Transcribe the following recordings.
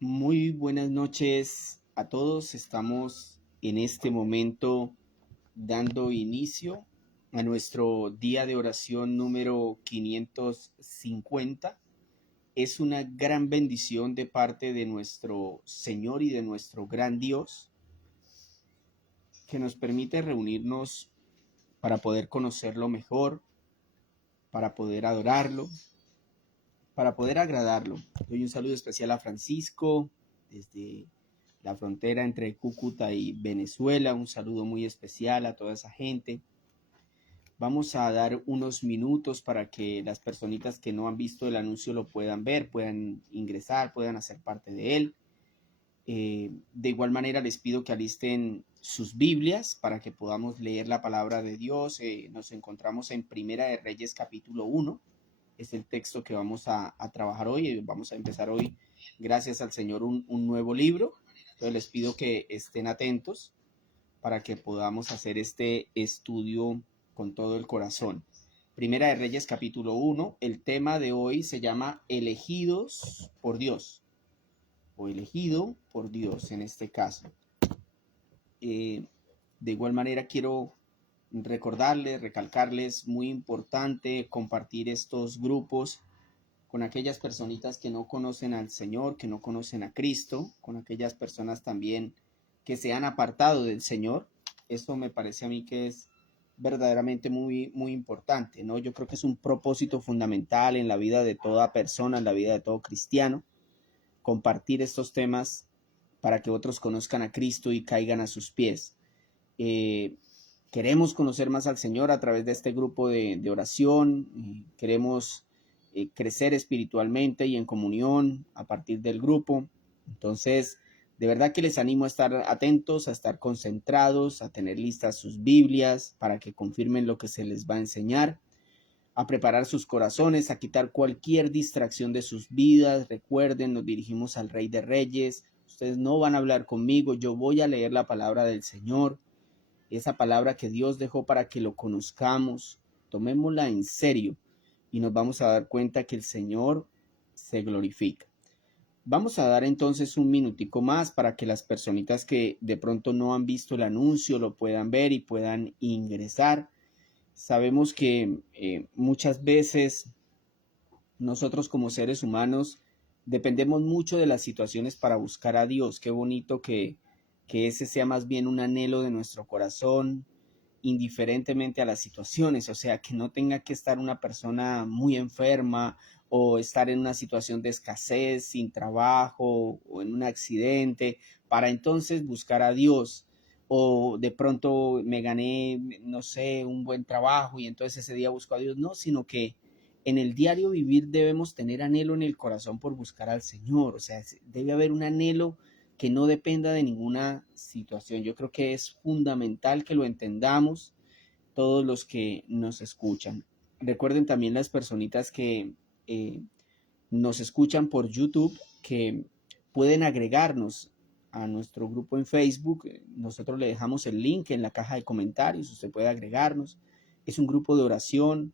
Muy buenas noches a todos. Estamos en este momento dando inicio a nuestro día de oración número 550. Es una gran bendición de parte de nuestro Señor y de nuestro gran Dios que nos permite reunirnos para poder conocerlo mejor, para poder adorarlo, para poder agradarlo. Doy un saludo especial a Francisco desde la frontera entre Cúcuta y Venezuela. Un saludo muy especial a toda esa gente. Vamos a dar unos minutos para que las personitas que no han visto el anuncio lo puedan ver, puedan ingresar, puedan hacer parte de él. De igual manera les pido que alisten sus Biblias para que podamos leer la palabra de Dios. Nos encontramos en Primera de Reyes capítulo 1. Es el texto que vamos a trabajar hoy. Vamos a empezar hoy, gracias al Señor, un nuevo libro. Entonces les pido que estén atentos para que podamos hacer este estudio con todo el corazón. Primera de Reyes capítulo 1. El tema de hoy se llama Elegidos por Dios, o elegido por Dios en este caso. De igual manera quiero recordarles, recalcarles, muy importante compartir estos grupos con aquellas personitas que no conocen al Señor, que no conocen a Cristo, con aquellas personas también que se han apartado del Señor. Esto me parece a mí que es verdaderamente muy, muy importante, ¿no? Yo creo que es un propósito fundamental en la vida de toda persona, en la vida de todo cristiano, compartir estos temas para que otros conozcan a Cristo y caigan a sus pies. Queremos conocer más al Señor a través de este grupo de oración. Queremos crecer espiritualmente y en comunión a partir del grupo. Entonces, de verdad que les animo a estar atentos, a estar concentrados, a tener listas sus Biblias para que confirmen lo que se les va a enseñar, a preparar sus corazones, a quitar cualquier distracción de sus vidas. Recuerden, nos dirigimos al Rey de Reyes. Ustedes no van a hablar conmigo, yo voy a leer la palabra del Señor, esa palabra que Dios dejó para que lo conozcamos. Tomémosla en serio y nos vamos a dar cuenta que el Señor se glorifica. Vamos a dar entonces un minutico más para que las personitas que de pronto no han visto el anuncio lo puedan ver y puedan ingresar. Sabemos que muchas veces nosotros como seres humanos dependemos mucho de las situaciones para buscar a Dios. Qué bonito que ese sea más bien un anhelo de nuestro corazón, indiferentemente a las situaciones. O sea, que no tenga que estar una persona muy enferma o estar en una situación de escasez, sin trabajo o en un accidente, para entonces buscar a Dios. O de pronto me gané, no sé, un buen trabajo y entonces ese día busco a Dios. No, sino que en el diario vivir debemos tener anhelo en el corazón por buscar al Señor. O sea, debe haber un anhelo que no dependa de ninguna situación. Yo creo que es fundamental que lo entendamos todos los que nos escuchan. Recuerden también las personitas que nos escuchan por YouTube que pueden agregarnos a nuestro grupo en Facebook. Nosotros le dejamos el link en la caja de comentarios. Usted puede agregarnos. Es un grupo de oración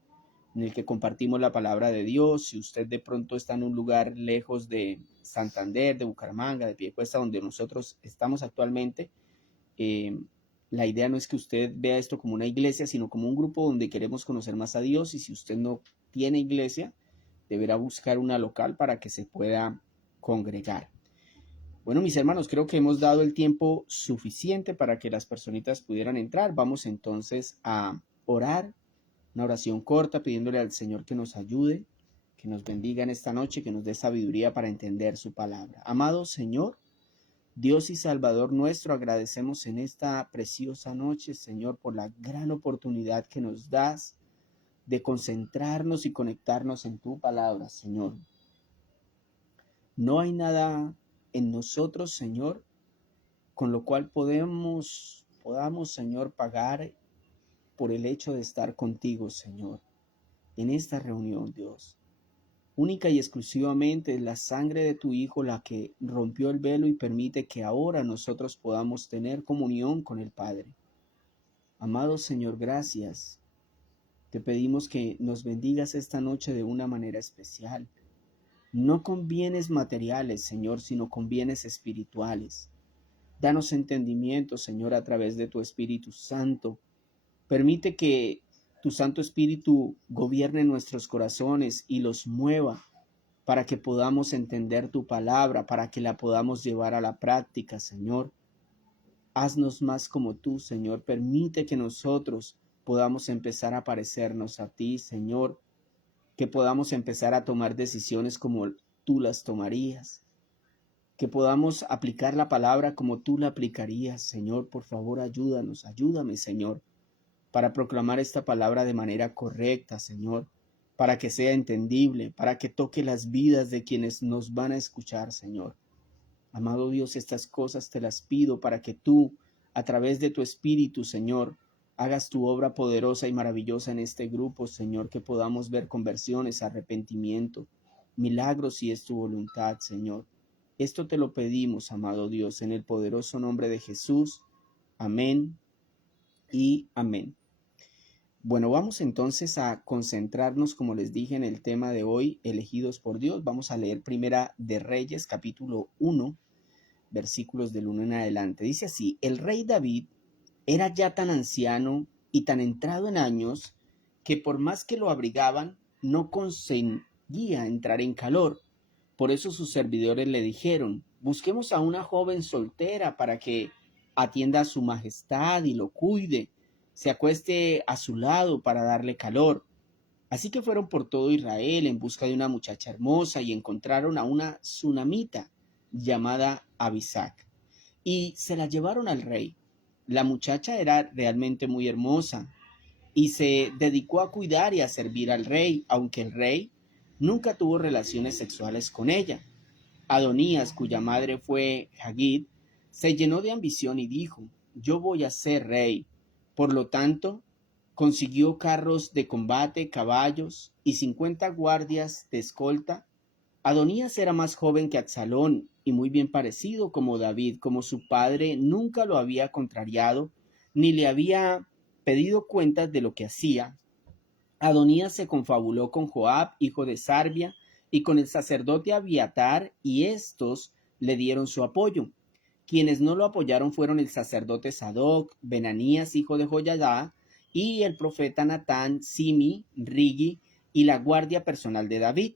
en el que compartimos la palabra de Dios. Si usted de pronto está en un lugar lejos de Santander, de Bucaramanga, de Piedecuesta, donde nosotros estamos actualmente, la idea no es que usted vea esto como una iglesia, sino como un grupo donde queremos conocer más a Dios. Y si usted no tiene iglesia, deberá buscar una local para que se pueda congregar. Bueno, mis hermanos, creo que hemos dado el tiempo suficiente para que las personitas pudieran entrar. Vamos entonces a orar. Una oración corta pidiéndole al Señor que nos ayude, que nos bendiga en esta noche, que nos dé sabiduría para entender su palabra. Amado Señor, Dios y Salvador nuestro, agradecemos en esta preciosa noche, Señor, por la gran oportunidad que nos das de concentrarnos y conectarnos en tu palabra, Señor. No hay nada en nosotros, Señor, con lo cual podamos, Señor, pagar por el hecho de estar contigo, Señor, en esta reunión, Dios. Única y exclusivamente es la sangre de tu Hijo la que rompió el velo y permite que ahora nosotros podamos tener comunión con el Padre. Amado Señor, gracias. Te pedimos que nos bendigas esta noche de una manera especial, no con bienes materiales, Señor, sino con bienes espirituales. Danos entendimiento, Señor, a través de tu Espíritu Santo. Permite que tu Santo Espíritu gobierne nuestros corazones y los mueva para que podamos entender tu palabra, para que la podamos llevar a la práctica, Señor. Haznos más como tú, Señor. Permite que nosotros podamos empezar a parecernos a ti, Señor, que podamos empezar a tomar decisiones como tú las tomarías, que podamos aplicar la palabra como tú la aplicarías, Señor. Por favor, ayúdanos, ayúdame, Señor, para proclamar esta palabra de manera correcta, Señor, para que sea entendible, para que toque las vidas de quienes nos van a escuchar, Señor. Amado Dios, estas cosas te las pido para que tú, a través de tu Espíritu, Señor, hagas tu obra poderosa y maravillosa en este grupo, Señor, que podamos ver conversiones, arrepentimiento, milagros si es tu voluntad, Señor. Esto te lo pedimos, amado Dios, en el poderoso nombre de Jesús. Amén y amén. Bueno, vamos entonces a concentrarnos, como les dije, en el tema de hoy, elegidos por Dios. Vamos a leer Primera de Reyes, capítulo 1, versículos del 1 en adelante. Dice así: el rey David era ya tan anciano y tan entrado en años que por más que lo abrigaban, no conseguía entrar en calor. Por eso sus servidores le dijeron: busquemos a una joven soltera para que atienda a su majestad y lo cuide, se acueste a su lado para darle calor. Así que fueron por todo Israel en busca de una muchacha hermosa y encontraron a una tsunamita llamada Abisac y se la llevaron al rey. La muchacha era realmente muy hermosa y se dedicó a cuidar y a servir al rey, aunque el rey nunca tuvo relaciones sexuales con ella. Adonías, cuya madre fue Hagid, se llenó de ambición y dijo: yo voy a ser rey. Por lo tanto, consiguió carros de combate, caballos y 50 guardias de escolta. Adonías era más joven que Absalón y muy bien parecido como David. Como su padre nunca lo había contrariado ni le había pedido cuentas de lo que hacía, Adonías se confabuló con Joab, hijo de Sarvia, y con el sacerdote Abiatar, y estos le dieron su apoyo. Quienes no lo apoyaron fueron el sacerdote Sadoc, Benanías, hijo de Joiada, y el profeta Natán, Simi, Rigi, y la guardia personal de David.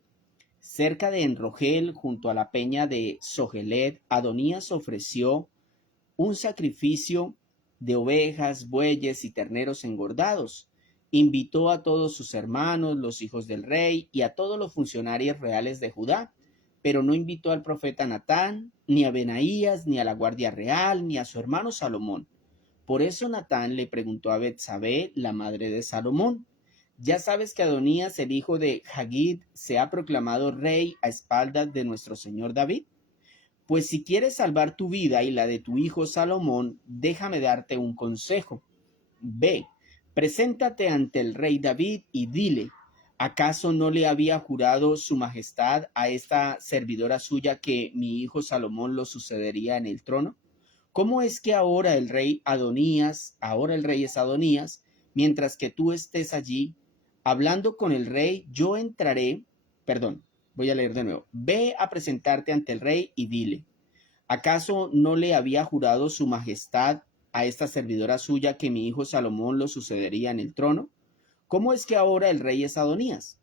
Cerca de Enrogel, junto a la peña de Sogelet, Adonías ofreció un sacrificio de ovejas, bueyes y terneros engordados. Invitó a todos sus hermanos, los hijos del rey, y a todos los funcionarios reales de Judá, pero no invitó al profeta Natán, ni a Benaías, ni a la guardia real, ni a su hermano Salomón. Por eso Natán le preguntó a Betsabé, la madre de Salomón: ¿ya sabes que Adonías, el hijo de Hagid, se ha proclamado rey a espaldas de nuestro señor David? Pues si quieres salvar tu vida y la de tu hijo Salomón, déjame darte un consejo. Ve, preséntate ante el rey David y dile: ¿acaso no le había jurado su majestad a esta servidora suya que mi hijo Salomón lo sucedería en el trono? ¿Cómo es que ahora el rey es Adonías, mientras que tú estés allí hablando con el rey? Yo entraré, perdón, voy a leer de nuevo. Ve a presentarte ante el rey y dile: ¿acaso no le había jurado su majestad a esta servidora suya que mi hijo Salomón lo sucedería en el trono? ¿Cómo es que ahora el rey es Adonías?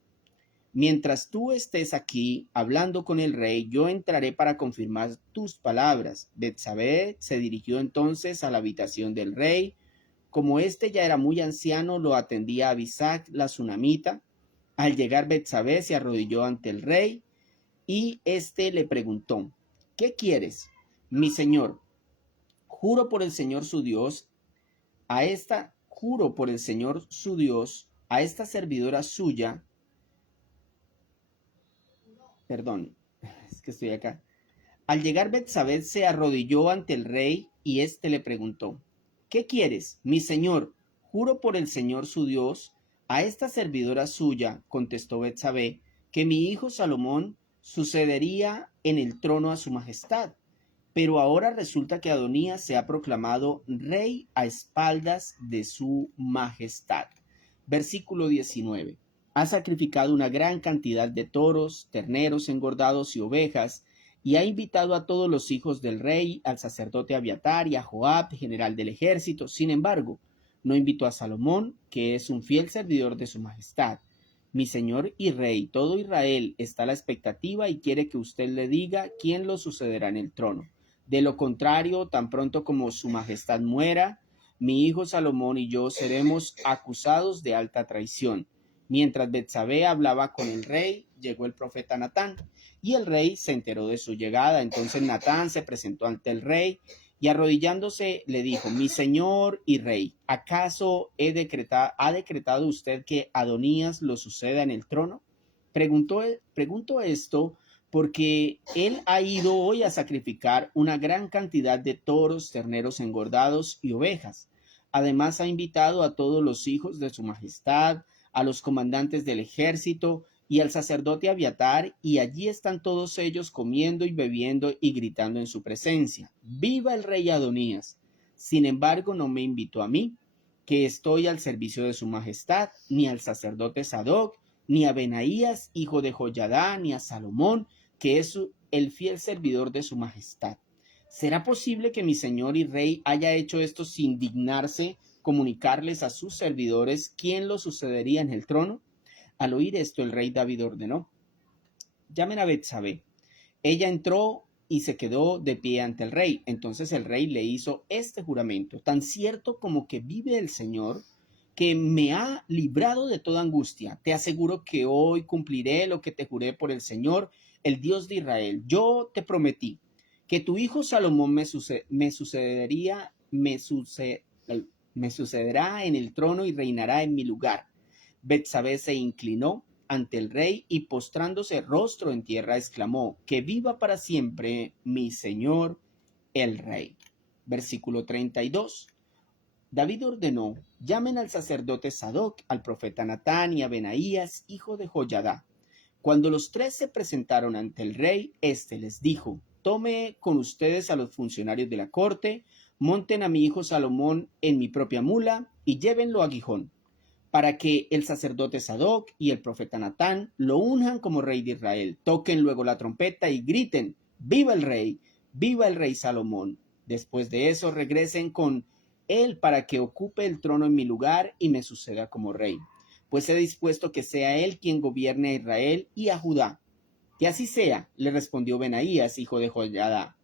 Mientras tú estés aquí hablando con el rey, yo entraré para confirmar tus palabras. Betsabé se dirigió entonces a la habitación del rey. Como éste ya era muy anciano, lo atendía Abisac, la tsunamita. Al llegar Betsabé se arrodilló ante el rey y éste le preguntó: ¿qué quieres, mi señor? Juro por el Señor su Dios, juro por el Señor su Dios, a esta servidora suya, perdón, es que estoy acá. Al llegar Betsabé se arrodilló ante el rey y éste le preguntó: ¿qué quieres, mi señor? Juro por el Señor su Dios, a esta servidora suya, contestó Betsabé, que mi hijo Salomón sucedería en el trono a su majestad. Pero ahora resulta que Adonías se ha proclamado rey a espaldas de su majestad. Versículo 19. Ha sacrificado una gran cantidad de toros, terneros engordados y ovejas, y ha invitado a todos los hijos del rey, al sacerdote Abiatar y a Joab, general del ejército. Sin embargo, no invitó a Salomón, que es un fiel servidor de su majestad. Mi señor y rey, todo Israel está a la expectativa y quiere que usted le diga quién lo sucederá en el trono. De lo contrario, tan pronto como su majestad muera, mi hijo Salomón y yo seremos acusados de alta traición. Mientras Betsabé hablaba con el rey, llegó el profeta Natán, y el rey se enteró de su llegada. Entonces Natán se presentó ante el rey y arrodillándose le dijo: mi señor y rey, ¿acaso ha decretado usted que Adonías lo suceda en el trono? Pregunto esto porque él ha ido hoy a sacrificar una gran cantidad de toros, terneros engordados y ovejas. Además ha invitado a todos los hijos de su majestad, a los comandantes del ejército y al sacerdote Abiatar, y allí están todos ellos comiendo y bebiendo y gritando en su presencia: ¡Viva el rey Adonías! Sin embargo, no me invitó a mí, que estoy al servicio de su majestad, ni al sacerdote Sadoc, ni a Benaías, hijo de Joyadá, ni a Salomón, que es el fiel servidor de su majestad. ¿Será posible que mi señor y rey haya hecho esto sin dignarse comunicarles a sus servidores quién lo sucedería en el trono? Al oír esto, el rey David ordenó: llamen a Betsabé. Ella entró y se quedó de pie ante el rey. Entonces el rey le hizo este juramento: tan cierto como que vive el Señor, que me ha librado de toda angustia, te aseguro que hoy cumpliré lo que te juré por el Señor, el Dios de Israel. Yo te prometí que tu hijo Salomón me sucederá en el trono y reinará en mi lugar. Betsabé se inclinó ante el rey y postrándose rostro en tierra exclamó: que viva para siempre mi señor el rey. Versículo 32. David ordenó: llamen al sacerdote Sadoc, al profeta Natán y a Benaías, hijo de Joyadá. Cuando los tres se presentaron ante el rey, éste les dijo: tome con ustedes a los funcionarios de la corte, monten a mi hijo Salomón en mi propia mula y llévenlo a Gijón, para que el sacerdote Sadoc y el profeta Natán lo unjan como rey de Israel. Toquen luego la trompeta y griten: ¡viva el rey Salomón! Después de eso regresen con él para que ocupe el trono en mi lugar y me suceda como rey. Pues he dispuesto que sea él quien gobierne a Israel y a Judá. Que así sea, le respondió Benaías, hijo de Joiada.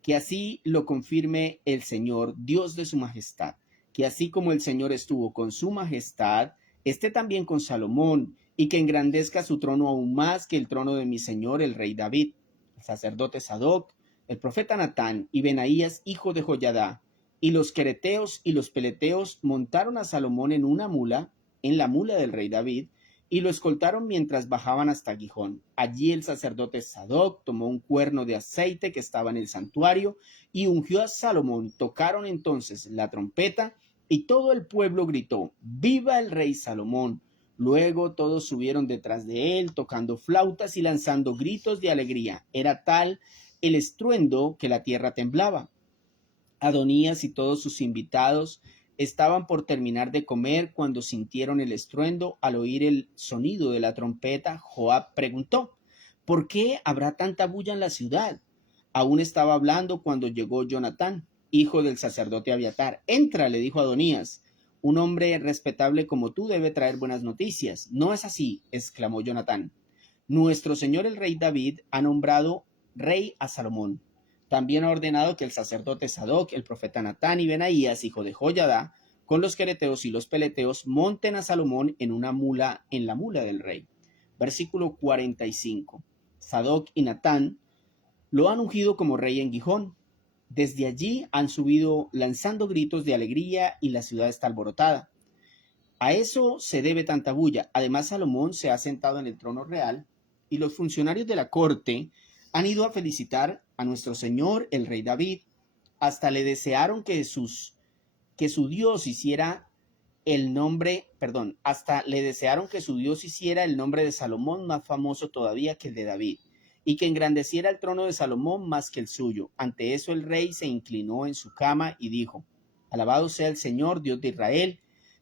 Que así lo confirme el Señor, Dios de su majestad. Que así como el Señor estuvo con su majestad, esté también con Salomón, y que engrandezca su trono aún más que el trono de mi señor el rey David. El sacerdote Sadoc, el profeta Natán y Benaías, hijo de Joiada, y los quereteos y los peleteos montaron a Salomón en una mula, en la mula del rey David, y lo escoltaron mientras bajaban hasta Gijón. Allí el sacerdote Sadoc tomó un cuerno de aceite que estaba en el santuario y ungió a Salomón. Tocaron entonces la trompeta y todo el pueblo gritó: ¡viva el rey Salomón! Luego todos subieron detrás de él, tocando flautas y lanzando gritos de alegría. Era tal el estruendo que la tierra temblaba. Adonías y todos sus invitados estaban por terminar de comer cuando sintieron el estruendo. Al oír el sonido de la trompeta, Joab preguntó: ¿por qué habrá tanta bulla en la ciudad? Aún estaba hablando cuando llegó Jonatán, hijo del sacerdote Abiatar. Entra, le dijo Adonías. Un hombre respetable como tú debe traer buenas noticias. No es así, exclamó Jonatán. Nuestro señor el rey David ha nombrado rey a Salomón. También ha ordenado que el sacerdote Sadoc, el profeta Natán y Benaías, hijo de Joyadá, con los quereteos y los peleteos, monten a Salomón en una mula, en la mula del rey. Versículo 45. Sadoc y Natán lo han ungido como rey en Gijón. Desde allí han subido lanzando gritos de alegría y la ciudad está alborotada. A eso se debe tanta bulla. Además, Salomón se ha sentado en el trono real y los funcionarios de la corte han ido a felicitar a nuestro señor el rey David. Hasta le desearon que su Dios hiciera el nombre, perdón, hasta le desearon que su Dios hiciera el nombre de Salomón más famoso todavía que el de David, y que engrandeciera el trono de Salomón más que el suyo. Ante eso el rey se inclinó en su cama y dijo: alabado sea el Señor, Dios de Israel,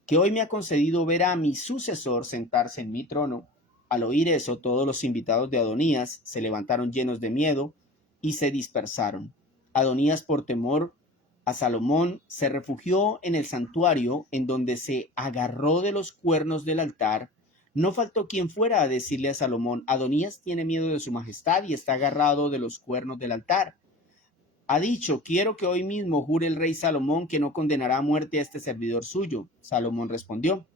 que hoy me ha concedido ver a mi sucesor sentarse en mi trono. Al oír eso, todos los invitados de Adonías se levantaron llenos de miedo y se dispersaron. Adonías, por temor a Salomón, se refugió en el santuario, en donde se agarró de los cuernos del altar. No faltó quien fuera a decirle a Salomón: Adonías tiene miedo de su majestad y está agarrado de los cuernos del altar. Ha dicho: quiero que hoy mismo jure el rey Salomón que no condenará a muerte a este servidor suyo. Salomón respondió: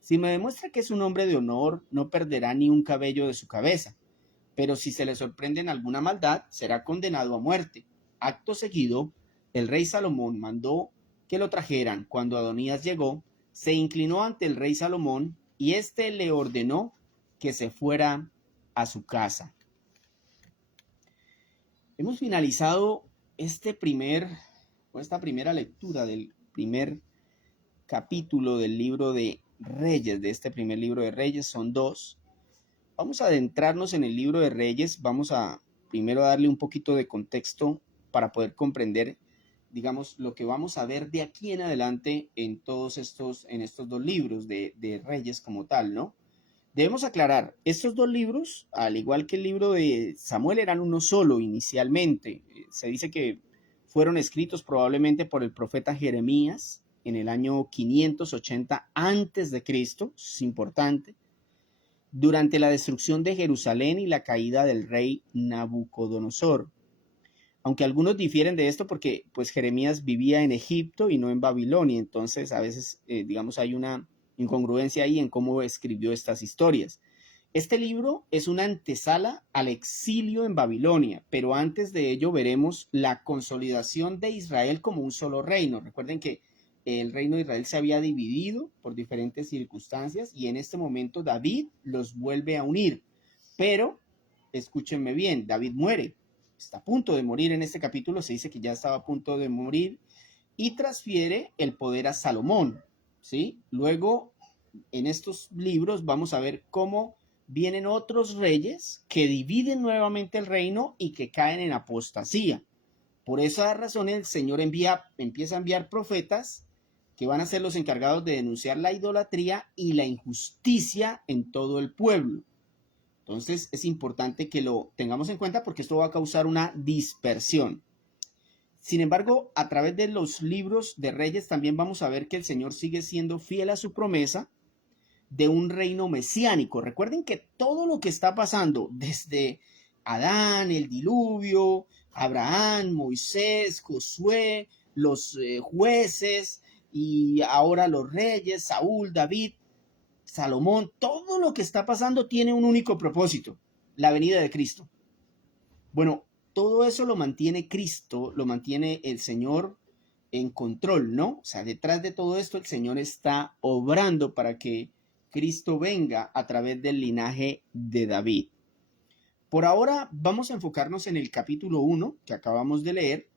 si me demuestra que es un hombre de honor, no perderá ni un cabello de su cabeza, pero si se le sorprende en alguna maldad, será condenado a muerte. Acto seguido, el rey Salomón mandó que lo trajeran. Cuando Adonías llegó, se inclinó ante el rey Salomón y éste le ordenó que se fuera a su casa. Hemos finalizado esta primera lectura del primer capítulo del libro de Reyes, de este primer libro de Reyes. Son dos. Vamos a adentrarnos en el libro de Reyes. Vamos a primero darle un poquito de contexto para poder comprender, digamos, lo que vamos a ver de aquí en adelante en estos dos libros de Reyes como tal, ¿no? Debemos aclarar, estos dos libros, al igual que el libro de Samuel, eran uno solo inicialmente. Se dice que fueron escritos probablemente por el profeta Jeremías en el año 580 antes de Cristo, es importante, durante la destrucción de Jerusalén y la caída del rey Nabucodonosor. Aunque algunos difieren de esto porque pues Jeremías vivía en Egipto y no en Babilonia, entonces a veces digamos hay una incongruencia ahí en cómo escribió estas historias. Este libro es una antesala al exilio en Babilonia, pero antes de ello veremos la consolidación de Israel como un solo reino. Recuerden que el reino de Israel se había dividido por diferentes circunstancias y en este momento David los vuelve a unir. Pero, escúchenme bien, David muere, está a punto de morir en este capítulo, se dice que ya estaba a punto de morir y transfiere el poder a Salomón, ¿sí? Luego, en estos libros vamos a ver cómo vienen otros reyes que dividen nuevamente el reino y que caen en apostasía. Por esa razón el Señor empieza a enviar profetas que van a ser los encargados de denunciar la idolatría y la injusticia en todo el pueblo. Entonces es importante que lo tengamos en cuenta porque esto va a causar una dispersión. Sin embargo, a través de los libros de Reyes también vamos a ver que el Señor sigue siendo fiel a su promesa de un reino mesiánico. Recuerden que todo lo que está pasando desde Adán, el diluvio, Abraham, Moisés, Josué, los jueces y ahora los reyes, Saúl, David, Salomón, todo lo que está pasando tiene un único propósito: la venida de Cristo. Bueno, todo eso lo mantiene Cristo, lo mantiene el Señor en control, ¿no? O sea, detrás de todo esto el Señor está obrando para que Cristo venga a través del linaje de David. Por ahora vamos a enfocarnos en el capítulo 1 que acabamos de leer,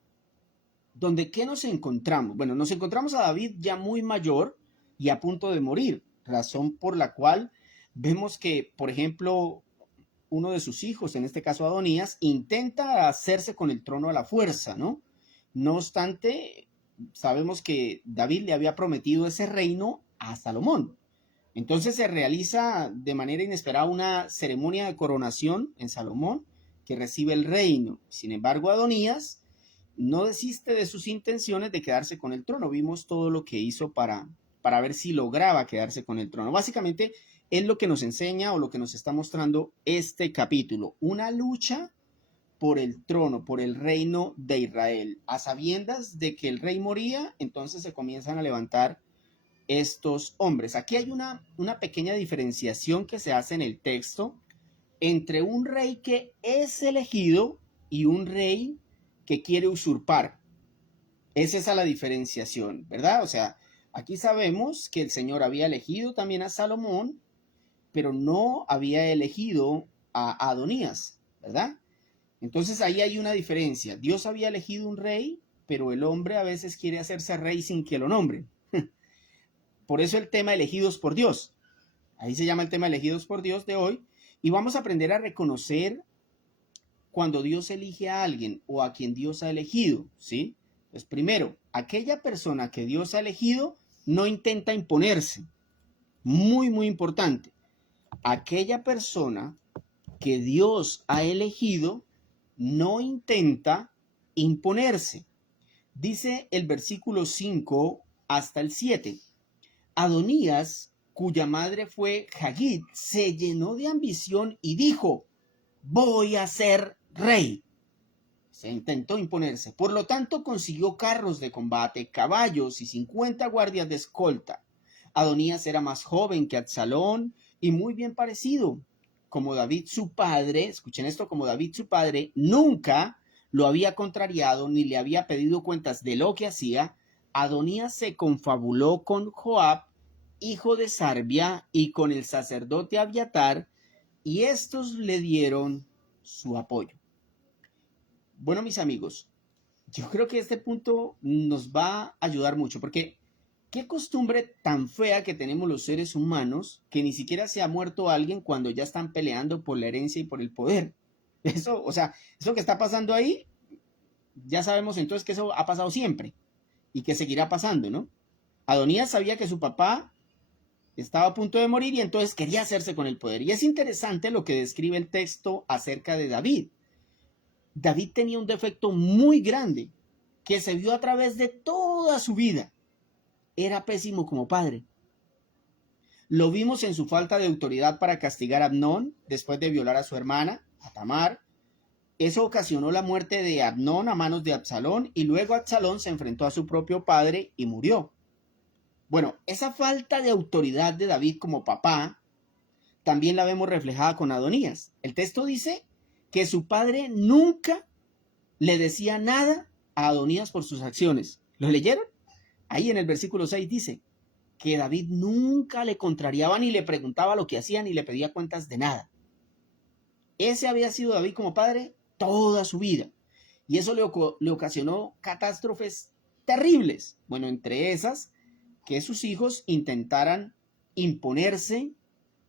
donde ¿qué nos encontramos? Bueno, nos encontramos a David ya muy mayor y a punto de morir, razón por la cual vemos que, por ejemplo, uno de sus hijos, en este caso Adonías, intenta hacerse con el trono a la fuerza, ¿no? No obstante, sabemos que David le había prometido ese reino a Salomón. Entonces se realiza de manera inesperada una ceremonia de coronación en Salomón, que recibe el reino. Sin embargo, Adonías no desiste de sus intenciones de quedarse con el trono. Vimos todo lo que hizo para ver si lograba quedarse con el trono. Básicamente es lo que nos enseña o lo que nos está mostrando este capítulo. Una lucha por el trono, por el reino de Israel. A sabiendas de que el rey moría, entonces se comienzan a levantar estos hombres. Aquí hay una pequeña diferenciación que se hace en el texto entre un rey que es elegido y un rey que quiere usurpar. Es esa la diferenciación, ¿verdad? O sea, aquí sabemos que el Señor había elegido también a Salomón, pero no había elegido a Adonías, ¿verdad? Entonces ahí hay una diferencia. Dios había elegido un rey, pero el hombre a veces quiere hacerse rey sin que lo nombren. Por eso el tema elegidos por Dios. Ahí se llama el tema elegidos por Dios de hoy. Y vamos a aprender a reconocer cuando Dios elige a alguien o a quien Dios ha elegido, ¿sí? Pues primero, aquella persona que Dios ha elegido no intenta imponerse. Muy, muy importante. Aquella persona que Dios ha elegido no intenta imponerse. Dice el versículo 5 hasta el 7. Adonías, cuya madre fue Hagit, se llenó de ambición y dijo: voy a ser rey. Se intentó imponerse. Por lo tanto, consiguió carros de combate, caballos y 50 guardias de escolta. Adonías era más joven que Absalón y muy bien parecido. Como David su padre, escuchen esto, como David su padre nunca lo había contrariado ni le había pedido cuentas de lo que hacía, Adonías se confabuló con Joab, hijo de Sarbia, y con el sacerdote Abiatar, y estos le dieron su apoyo. Bueno, mis amigos, yo creo que este punto nos va a ayudar mucho, porque qué costumbre tan fea que tenemos los seres humanos, que ni siquiera se ha muerto alguien cuando ya están peleando por la herencia y por el poder. Eso, o sea, eso que está pasando ahí, ya sabemos entonces que eso ha pasado siempre y que seguirá pasando, ¿no? Adonías sabía que su papá estaba a punto de morir y entonces quería hacerse con el poder. Y es interesante lo que describe el texto acerca de David. David tenía un defecto muy grande que se vio a través de toda su vida. Era pésimo como padre. Lo vimos en su falta de autoridad para castigar a Amnón después de violar a su hermana, a Tamar. Eso ocasionó la muerte de Amnón a manos de Absalón y luego Absalón se enfrentó a su propio padre y murió. Bueno, esa falta de autoridad de David como papá también la vemos reflejada con Adonías. El texto dice que su padre nunca le decía nada a Adonías por sus acciones. ¿Lo leyeron? Ahí en el versículo 6 dice que David nunca le contrariaba ni le preguntaba lo que hacía ni le pedía cuentas de nada. Ese había sido David como padre toda su vida. Y eso le ocasionó catástrofes terribles. Bueno, entre esas, que sus hijos intentaran imponerse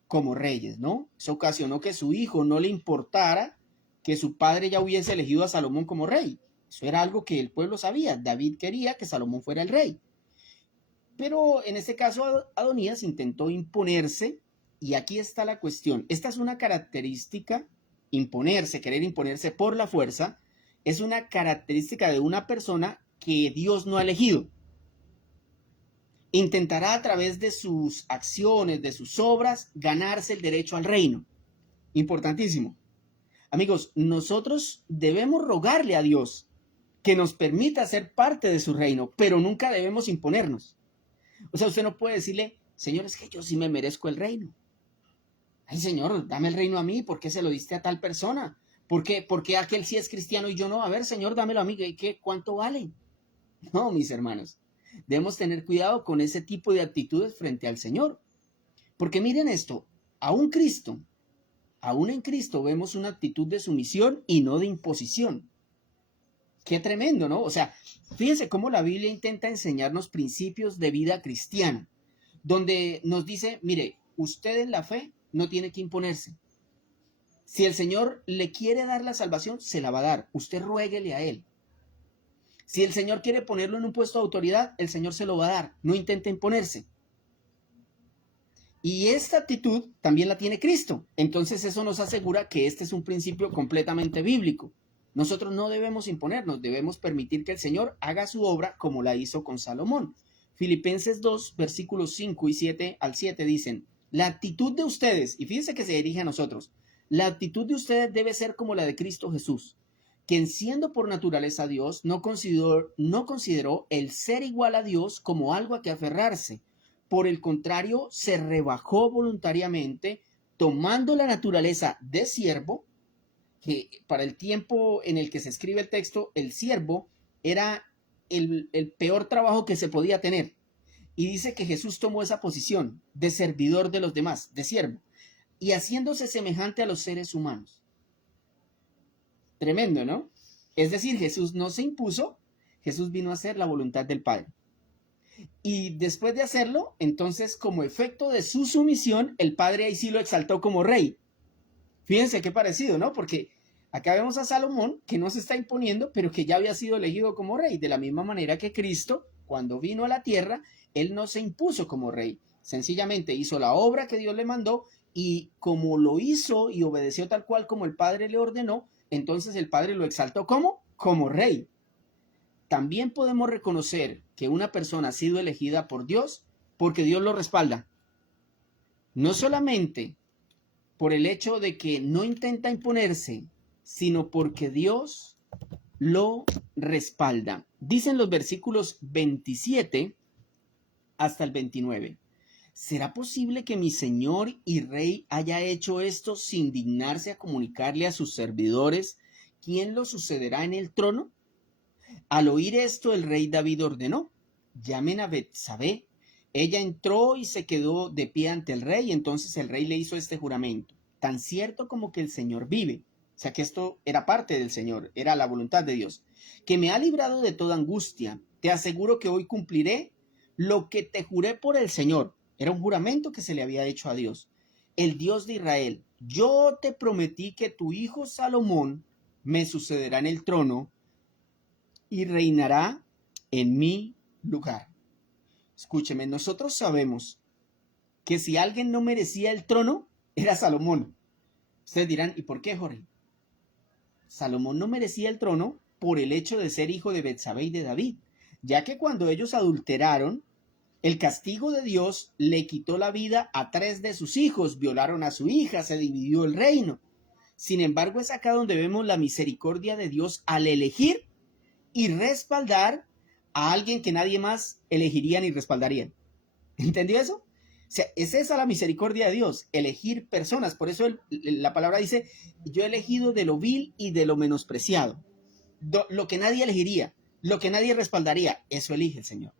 como reyes, ¿no? Eso ocasionó que su hijo no le importara que su padre ya hubiese elegido a Salomón como rey. Eso era algo que el pueblo sabía. David quería que Salomón fuera el rey. Pero en este caso Adonías intentó imponerse y aquí está la cuestión. Esta es una característica, imponerse, querer imponerse por la fuerza, es una característica de una persona que Dios no ha elegido. Intentará a través de sus acciones, de sus obras, ganarse el derecho al reino. Importantísimo. Amigos, nosotros debemos rogarle a Dios que nos permita ser parte de su reino, pero nunca debemos imponernos. O sea, usted no puede decirle: Señor, es que yo sí me merezco el reino. Ay, Señor, dame el reino a mí. ¿Por qué se lo diste a tal persona? ¿Por qué aquel sí es cristiano y yo no? A ver, Señor, dámelo a mí. ¿Cuánto vale? No, mis hermanos. Debemos tener cuidado con ese tipo de actitudes frente al Señor. Porque miren esto, aún en Cristo vemos una actitud de sumisión y no de imposición. Qué tremendo, ¿no? O sea, fíjense cómo la Biblia intenta enseñarnos principios de vida cristiana, donde nos dice: mire, usted en la fe no tiene que imponerse. Si el Señor le quiere dar la salvación, se la va a dar. Usted ruéguele a Él. Si el Señor quiere ponerlo en un puesto de autoridad, el Señor se lo va a dar. No intente imponerse. Y esta actitud también la tiene Cristo. Entonces eso nos asegura que este es un principio completamente bíblico. Nosotros no debemos imponernos, debemos permitir que el Señor haga su obra como la hizo con Salomón. Filipenses 2, versículos 5 y 7 al 7 dicen: la actitud de ustedes, y fíjense que se dirige a nosotros, la actitud de ustedes debe ser como la de Cristo Jesús, quien siendo por naturaleza Dios, no consideró el ser igual a Dios como algo a que aferrarse. Por el contrario, se rebajó voluntariamente, tomando la naturaleza de siervo, que para el tiempo en el que se escribe el texto, el siervo era el peor trabajo que se podía tener. Y dice que Jesús tomó esa posición de servidor de los demás, de siervo, y haciéndose semejante a los seres humanos. Tremendo, ¿no? Es decir, Jesús no se impuso, Jesús vino a hacer la voluntad del Padre. Y después de hacerlo, entonces, como efecto de su sumisión, el Padre ahí sí lo exaltó como rey. Fíjense qué parecido, ¿no? Porque acá vemos a Salomón que no se está imponiendo, pero que ya había sido elegido como rey, de la misma manera que Cristo, cuando vino a la tierra, Él no se impuso como rey, sencillamente hizo la obra que Dios le mandó y como lo hizo y obedeció tal cual como el Padre le ordenó, entonces el Padre lo exaltó como rey. También podemos reconocer que una persona ha sido elegida por Dios porque Dios lo respalda. No solamente por el hecho de que no intenta imponerse, sino porque Dios lo respalda. Dicen los versículos 27 hasta el 29. ¿Será posible que mi Señor y Rey haya hecho esto sin dignarse a comunicarle a sus servidores quién lo sucederá en el trono? Al oír esto, el rey David ordenó: llamen a Betsabé. Ella entró y se quedó de pie ante el rey. Entonces el rey le hizo este juramento: tan cierto como que el Señor vive. O sea que esto era parte del Señor, era la voluntad de Dios, que me ha librado de toda angustia. Te aseguro que hoy cumpliré lo que te juré por el Señor. Era un juramento que se le había hecho a Dios, el Dios de Israel. Yo te prometí que tu hijo Salomón me sucederá en el trono y reinará en mi lugar. Escúcheme, nosotros sabemos que si alguien no merecía el trono, era Salomón. Ustedes dirán, ¿y por qué, Jorge? Salomón no merecía el trono por el hecho de ser hijo de Betsabé y de David, ya que cuando ellos adulteraron, el castigo de Dios le quitó la vida a 3 de sus hijos, violaron a su hija, se dividió el reino. Sin embargo, es acá donde vemos la misericordia de Dios al elegir y respaldar a alguien que nadie más elegiría ni respaldaría. ¿Entendió eso? O sea, es esa la misericordia de Dios, elegir personas. Por eso la palabra dice: yo he elegido de lo vil y de lo menospreciado. Lo que nadie elegiría, lo que nadie respaldaría, eso elige el Señor.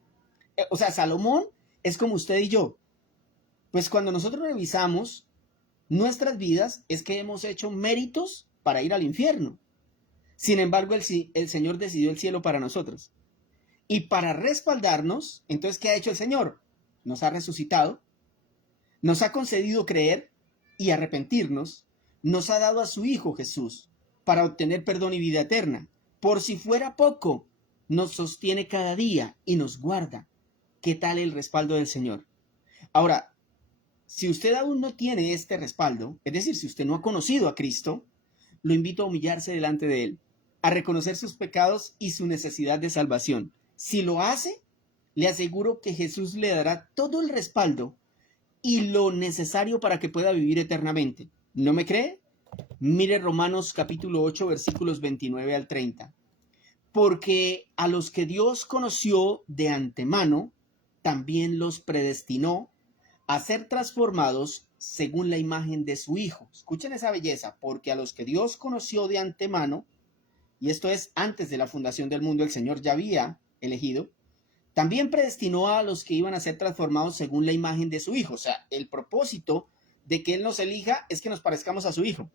O sea, Salomón es como usted y yo. Pues cuando nosotros revisamos nuestras vidas, es que hemos hecho méritos para ir al infierno. Sin embargo, el Señor decidió el cielo para nosotros. Y para respaldarnos, entonces, ¿qué ha hecho el Señor? Nos ha resucitado, nos ha concedido creer y arrepentirnos, nos ha dado a su Hijo Jesús para obtener perdón y vida eterna. Por si fuera poco, nos sostiene cada día y nos guarda. ¿Qué tal el respaldo del Señor? Ahora, si usted aún no tiene este respaldo, es decir, si usted no ha conocido a Cristo, lo invito a humillarse delante de Él, a reconocer sus pecados y su necesidad de salvación. Si lo hace, le aseguro que Jesús le dará todo el respaldo y lo necesario para que pueda vivir eternamente. ¿No me cree? Mire Romanos capítulo 8, versículos 29 al 30. Porque a los que Dios conoció de antemano, también los predestinó a ser transformados según la imagen de su Hijo. Escuchen esa belleza: porque a los que Dios conoció de antemano, y esto es antes de la fundación del mundo, el Señor ya había elegido, también predestinó a los que iban a ser transformados según la imagen de su Hijo. O sea, el propósito de que Él nos elija es que nos parezcamos a su Hijo.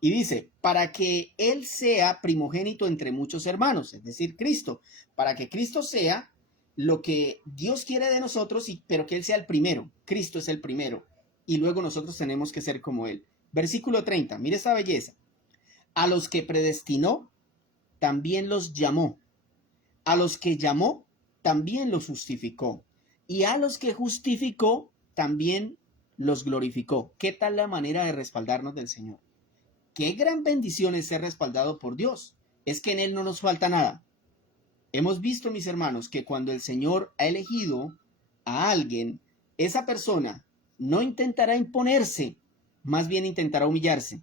Y dice, para que Él sea primogénito entre muchos hermanos, es decir, Cristo, para que Cristo sea lo que Dios quiere de nosotros, pero que Él sea el primero. Cristo es el primero. Y luego nosotros tenemos que ser como Él. Versículo 30, mire esta belleza. A los que predestinó, también los llamó. A los que llamó, también los justificó. Y a los que justificó, también los glorificó. ¿Qué tal la manera de respaldarnos del Señor? Qué gran bendición es ser respaldado por Dios. Es que en Él no nos falta nada. Hemos visto, mis hermanos, que cuando el Señor ha elegido a alguien, esa persona no intentará imponerse, más bien intentará humillarse.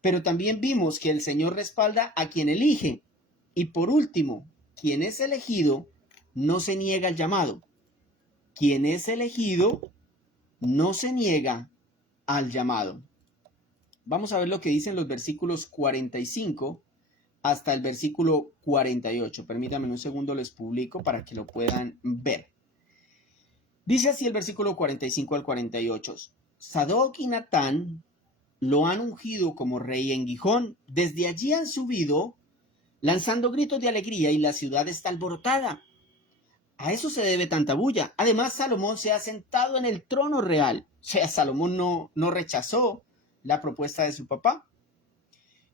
Pero también vimos que el Señor respalda a quien elige. Y por último, quien es elegido no se niega al llamado. Quien es elegido no se niega al llamado. Vamos a ver lo que dicen los versículos 45 hasta el versículo 48. Permítanme un segundo, les publico para que lo puedan ver. Dice así el versículo 45 al 48. Sadoc y Natán lo han ungido como rey en Gijón. Desde allí han subido lanzando gritos de alegría y la ciudad está alborotada. A eso se debe tanta bulla. Además, Salomón se ha sentado en el trono real. O sea, Salomón no rechazó la propuesta de su papá.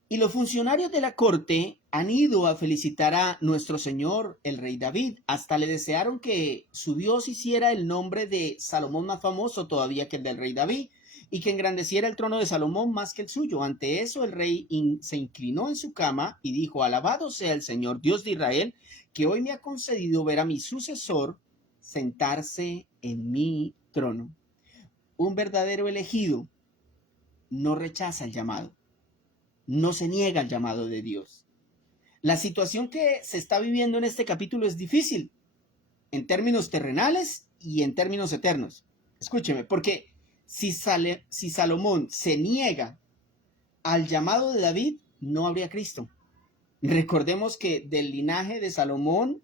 Y los funcionarios de la corte han ido a felicitar a nuestro Señor, el rey David. Hasta le desearon que su Dios hiciera el nombre de Salomón más famoso todavía que el del rey David y que engrandeciera el trono de Salomón más que el suyo. Ante eso el rey se inclinó en su cama y dijo: alabado sea el Señor, Dios de Israel, que hoy me ha concedido ver a mi sucesor sentarse en mi trono. Un verdadero elegido no rechaza el llamado, no se niega al llamado de Dios. La situación que se está viviendo en este capítulo es difícil en términos terrenales y en términos eternos. Escúcheme, porque si Salomón se niega al llamado de David, no habría Cristo. Recordemos que del linaje de Salomón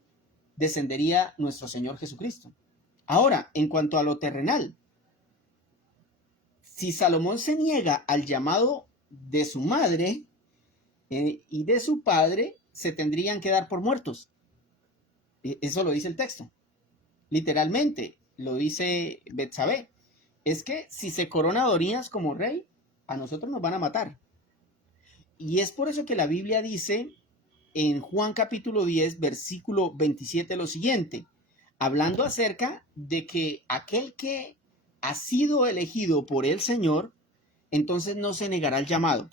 descendería nuestro Señor Jesucristo. Ahora, en cuanto a lo terrenal, si Salomón se niega al llamado de su madre y de su padre, se tendrían que dar por muertos. Eso lo dice el texto. Literalmente, lo dice Betsabé. Es que si se corona Adonías como rey, a nosotros nos van a matar. Y es por eso que la Biblia dice en Juan capítulo 10, versículo 27 lo siguiente, hablando acerca de que aquel que ha sido elegido por el Señor, entonces no se negará el llamado.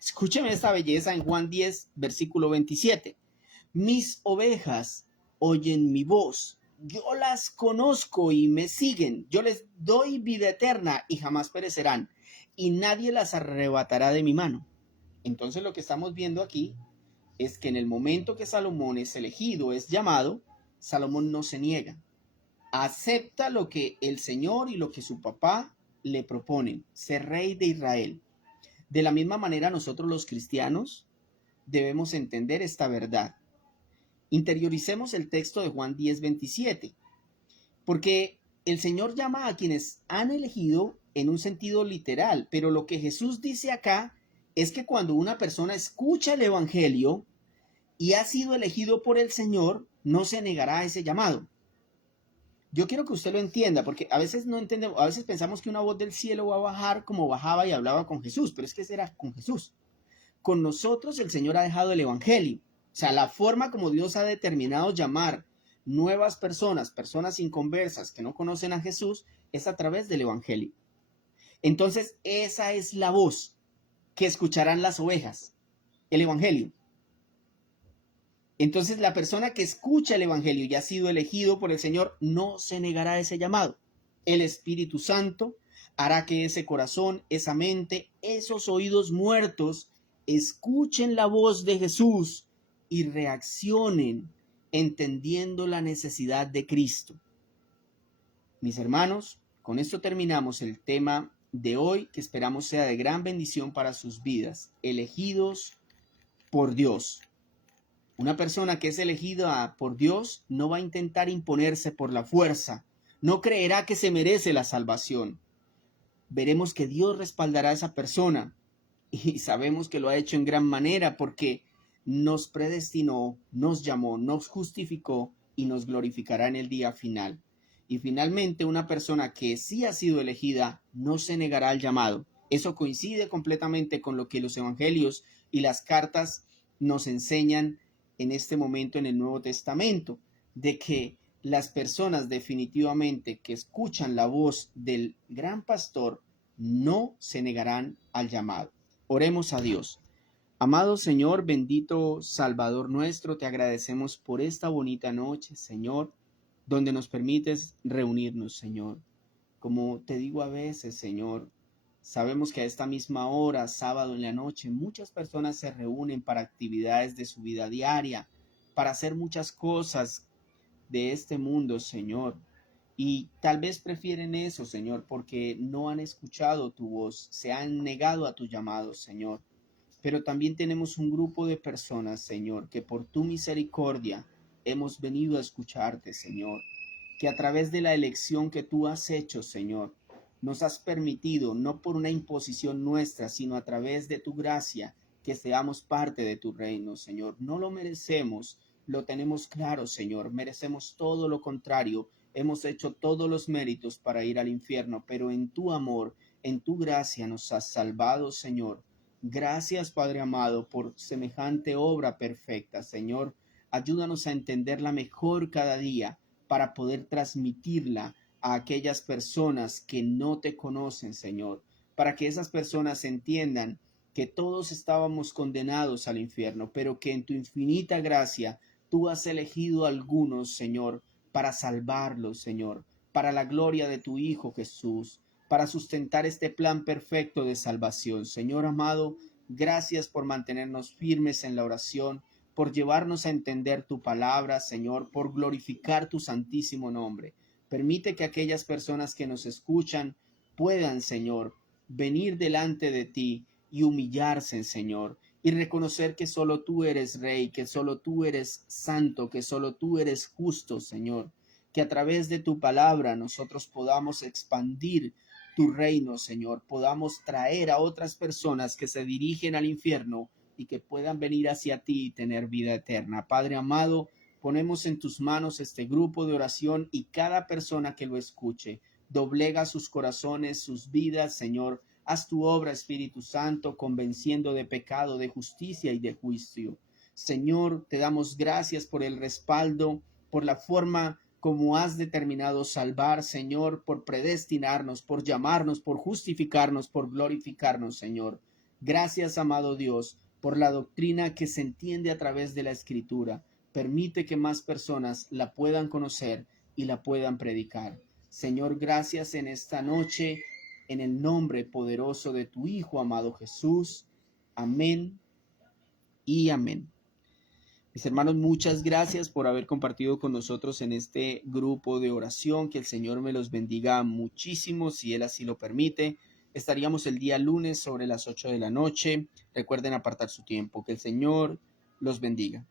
Escúcheme esta belleza en Juan 10, versículo 27. Mis ovejas oyen mi voz, yo las conozco y me siguen, yo les doy vida eterna y jamás perecerán, y nadie las arrebatará de mi mano. Entonces lo que estamos viendo aquí es que en el momento que Salomón es elegido, es llamado, Salomón no se niega, acepta lo que el Señor y lo que su papá le proponen, ser rey de Israel. De la misma manera, nosotros los cristianos debemos entender esta verdad. Interioricemos el texto de Juan 10, 27, porque el Señor llama a quienes han elegido en un sentido literal, pero lo que Jesús dice acá es que cuando una persona escucha el Evangelio y ha sido elegido por el Señor, no se negará a ese llamado. Yo quiero que usted lo entienda, porque a veces no entendemos, a veces pensamos que una voz del cielo va a bajar como bajaba y hablaba con Jesús, pero es que será con Jesús. Con nosotros el Señor ha dejado el Evangelio. O sea, la forma como Dios ha determinado llamar nuevas personas, personas inconversas que no conocen a Jesús, es a través del Evangelio. Entonces, esa es la voz que escucharán las ovejas, el Evangelio. Entonces, la persona que escucha el Evangelio y ha sido elegido por el Señor no se negará a ese llamado. El Espíritu Santo hará que ese corazón, esa mente, esos oídos muertos escuchen la voz de Jesús y reaccionen entendiendo la necesidad de Cristo. Mis hermanos, con esto terminamos el tema de hoy, que esperamos sea de gran bendición para sus vidas, elegidos por Dios. Una persona que es elegida por Dios no va a intentar imponerse por la fuerza, no creerá que se merece la salvación. Veremos que Dios respaldará a esa persona y sabemos que lo ha hecho en gran manera porque nos predestinó, nos llamó, nos justificó y nos glorificará en el día final. Y finalmente, una persona que sí ha sido elegida no se negará al llamado. Eso coincide completamente con lo que los evangelios y las cartas nos enseñan en este momento en el Nuevo Testamento, de que las personas definitivamente que escuchan la voz del gran pastor no se negarán al llamado. Oremos a Dios. Amado Señor, bendito Salvador nuestro, te agradecemos por esta bonita noche, Señor, donde nos permites reunirnos, Señor. Como te digo a veces, Señor, sabemos que a esta misma hora, sábado en la noche, muchas personas se reúnen para actividades de su vida diaria, para hacer muchas cosas de este mundo, Señor. Y tal vez prefieren eso, Señor, porque no han escuchado tu voz, se han negado a tu llamado, Señor. Pero también tenemos un grupo de personas, Señor, que por tu misericordia hemos venido a escucharte, Señor. Que a través de la elección que tú has hecho, Señor, nos has permitido, no por una imposición nuestra, sino a través de tu gracia, que seamos parte de tu reino, Señor. No lo merecemos, lo tenemos claro, Señor. Merecemos todo lo contrario. Hemos hecho todos los méritos para ir al infierno, pero en tu amor, en tu gracia nos has salvado, Señor. Gracias, Padre amado, por semejante obra perfecta. Señor, ayúdanos a entenderla mejor cada día para poder transmitirla a aquellas personas que no te conocen, Señor, para que esas personas entiendan que todos estábamos condenados al infierno, pero que en tu infinita gracia tú has elegido a algunos, Señor, para salvarlos, Señor, para la gloria de tu Hijo Jesús, para sustentar este plan perfecto de salvación. Señor amado, gracias por mantenernos firmes en la oración, por llevarnos a entender tu palabra, Señor, por glorificar tu santísimo nombre. Permite que aquellas personas que nos escuchan puedan, Señor, venir delante de ti y humillarse, Señor, y reconocer que solo tú eres Rey, que solo tú eres santo, que solo tú eres justo, Señor. Que a través de tu palabra nosotros podamos expandir tu reino, Señor, podamos traer a otras personas que se dirigen al infierno y que puedan venir hacia ti y tener vida eterna. Padre amado, ponemos en tus manos este grupo de oración y cada persona que lo escuche. Doblega sus corazones, sus vidas, Señor. Haz tu obra, Espíritu Santo, convenciendo de pecado, de justicia y de juicio. Señor, te damos gracias por el respaldo, por la forma como has determinado salvar, Señor, por predestinarnos, por llamarnos, por justificarnos, por glorificarnos, Señor. Gracias, amado Dios, por la doctrina que se entiende a través de la Escritura. Permite que más personas la puedan conocer y la puedan predicar. Señor, gracias en esta noche, en el nombre poderoso de tu Hijo, amado Jesús. Amén y amén. Mis hermanos, muchas gracias por haber compartido con nosotros en este grupo de oración. Que el Señor me los bendiga muchísimo, si Él así lo permite. Estaríamos el día lunes sobre las 8 de la noche. Recuerden apartar su tiempo. Que el Señor los bendiga.